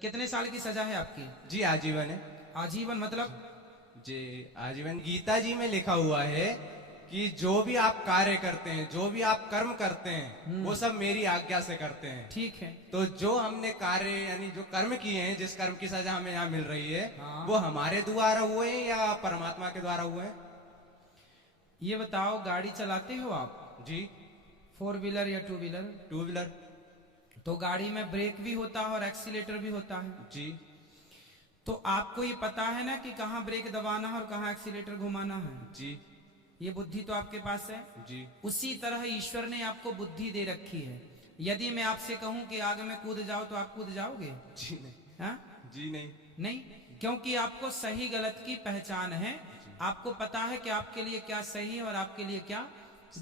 कितने साल की सजा है आपकी? जी आजीवन है। आजीवन मतलब? जी आजीवन गीता जी में लिखा हुआ है कि जो भी आप कार्य करते हैं, जो भी आप कर्म करते हैं, वो सब मेरी आज्ञा से करते हैं। ठीक है। तो जो हमने कार्य यानी जो कर्म किए हैं, जिस कर्म की सजा हमें यहाँ मिल रही है, हाँ। वो हमारे द्वारा हुए हैं या परमात्मा के द्वारा हुए हैं? ये बताओ, गाड़ी चलाते हो आप? जी। 4 व्हीलर या 2 व्हीलर? 2 व्हीलर। तो गाड़ी में ब्रेक भी होता है और एक्सीलेटर भी होता है। जी। तो आपको ये पता है ना कि कहाँ ब्रेक दबाना है और कहाँ एक्सीलेटर घुमाना है? जी। ये बुद्धि तो आपके पास है। जी। उसी तरह ईश्वर ने आपको बुद्धि दे रखी है। यदि मैं आपसे कहूं कि आग में कूद जाओ तो आप कूद जाओगे? जी नहीं। हाँ? जी नहीं। नहीं, क्योंकि आपको सही गलत की पहचान है। आपको पता है कि आपके लिए क्या सही है और आपके लिए क्या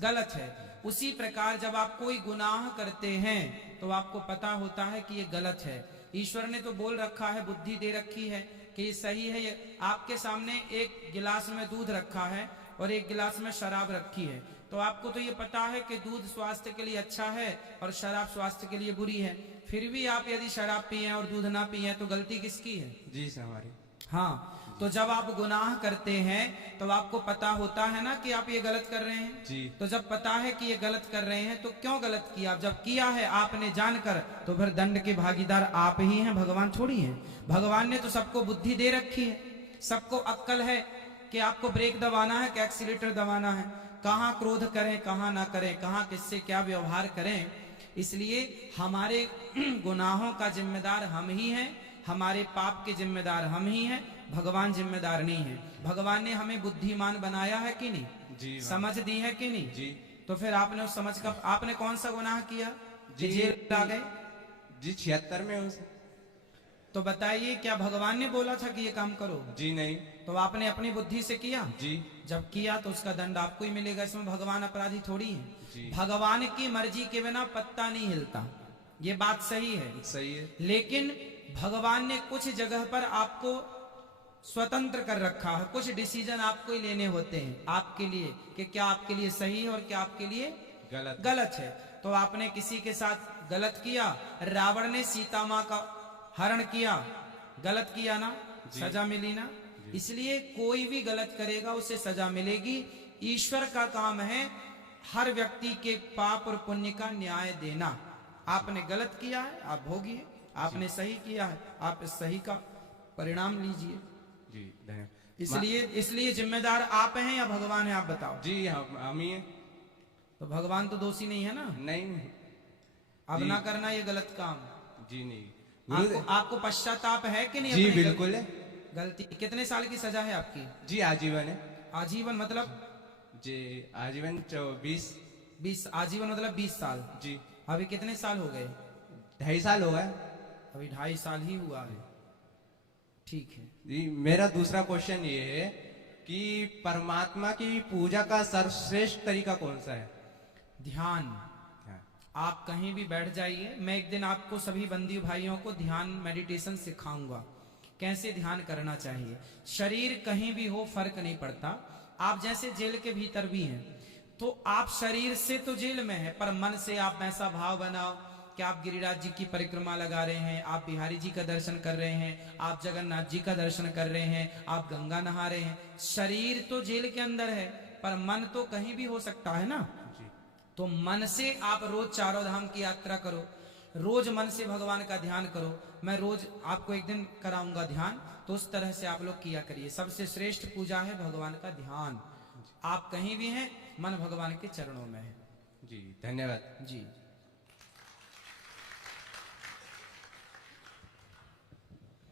गलत है। उसी प्रकार जब आप कोई गुनाह करते हैं तो आपको पता होता है कि ये गलत है। ईश्वर ने तो बोल रखा है, बुद्धि दे रखी है कि ये सही है। ये आपके सामने एक गिलास में दूध रखा है और एक गिलास में शराब रखी है, तो आपको तो ये पता है कि दूध स्वास्थ्य के लिए अच्छा है और शराब स्वास्थ्य के लिए बुरी है। फिर भी आप यदि शराब पिए और दूध ना पिए तो गलती किसकी है? जी सर हमारी। हाँ, तो जब आप गुनाह करते हैं तो आपको पता होता है ना कि आप ये गलत कर रहे हैं। जी। तो जब पता है कि ये गलत कर रहे हैं तो क्यों गलत किया? जब किया है आपने जानकर, तो फिर दंड के भागीदार आप ही हैं, भगवान थोड़ी हैं। भगवान ने तो सबको बुद्धि दे रखी है, सबको अक्ल है कि आपको ब्रेक दबाना है कि एक्सीलेटर दबाना है, कहाँ क्रोध करें कहाँ ना करें, कहाँ किससे क्या व्यवहार करें। इसलिए हमारे गुनाहों का जिम्मेदार हम ही हैं, हमारे पाप के जिम्मेदार हम ही हैं, भगवान जिम्मेदार नहीं है। भगवान ने हमें बुद्धिमान बनाया है कि नहीं? जी। समझ दी है कि नहीं? जी। तो फिर आपने उस समझ का, आपने कौन सा गुनाह किया जी। जेल आ गए? जी 76 में उस। तो बताइए, क्या भगवान ने बोला था कि ये काम करो? जी नहीं। तो आपने अपनी बुद्धि से किया। जी। जब किया तो उसका दंड आपको ही मिलेगा। इसमें भगवान अपराधी थोड़ी है। जी। भगवान की मर्जी के बिना पत्ता नहीं हिलता, ये बात सही है। सही है। लेकिन भगवान ने कुछ जगह पर आपको स्वतंत्र कर रखा है, कुछ डिसीजन आपको ही लेने होते हैं आपके लिए कि क्या आपके लिए सही है और क्या आपके लिए गलत है। तो आपने किसी के साथ गलत किया, रावण ने सीता माँ का हरण किया, गलत किया ना, सजा मिली ना। इसलिए कोई भी गलत करेगा उसे सजा मिलेगी। ईश्वर का काम है हर व्यक्ति के पाप और पुण्य का न्याय देना। आपने गलत किया है, आप भोगिए, आपने सही किया है, आप इस सही का परिणाम लीजिए। जी धन्यवाद। इसलिए जिम्मेदार आप हैं या भगवान है, आप बताओ। जी हम ही हैं। तो भगवान तो दोषी नहीं है ना? नहीं। अब जी। ना करना ये गलत काम। जी नहीं। आपको पश्चाताप है कि नहीं? जी अपनी बिल्कुल है। गलती। कितने साल की सजा है आपकी? जी आजीवन है। आजीवन मतलब? जी आजीवन 20। 20। आजीवन मतलब 20 साल। जी। अभी कितने साल हो गए? 2.5 साल हो गए। अभी 2.5 साल ही हुआ है। ठीक है जी। मेरा दूसरा क्वेश्चन ये है कि परमात्मा की पूजा का सर्वश्रेष्ठ तरीका कौन सा है? ध्यान। आप कहीं भी बैठ जाइए, मैं एक दिन आपको सभी बंदी भाइयों को ध्यान मेडिटेशन सिखाऊंगा, कैसे ध्यान करना चाहिए। शरीर कहीं भी हो फर्क नहीं पड़ता। आप जैसे जेल के भीतर भी हैं, तो आप शरीर से तो जेल में है, पर मन से आप ऐसा भाव बनाओ कि आप गिरिराज जी की परिक्रमा लगा रहे हैं, आप बिहारी जी का दर्शन कर रहे हैं, आप जगन्नाथ जी का दर्शन कर रहे हैं, आप गंगा नहा रहे हैं। शरीर तो जेल के अंदर है, पर मन तो कहीं भी हो सकता है ना। तो मन से आप रोज चारों धाम की यात्रा करो, रोज मन से भगवान का ध्यान करो। मैं रोज आपको एक दिन कराऊंगा ध्यान, तो उस तरह से आप लोग किया करिए। सबसे श्रेष्ठ पूजा है भगवान का ध्यान। आप कहीं भी हैं, मन भगवान के चरणों में है। जी धन्यवाद। जी।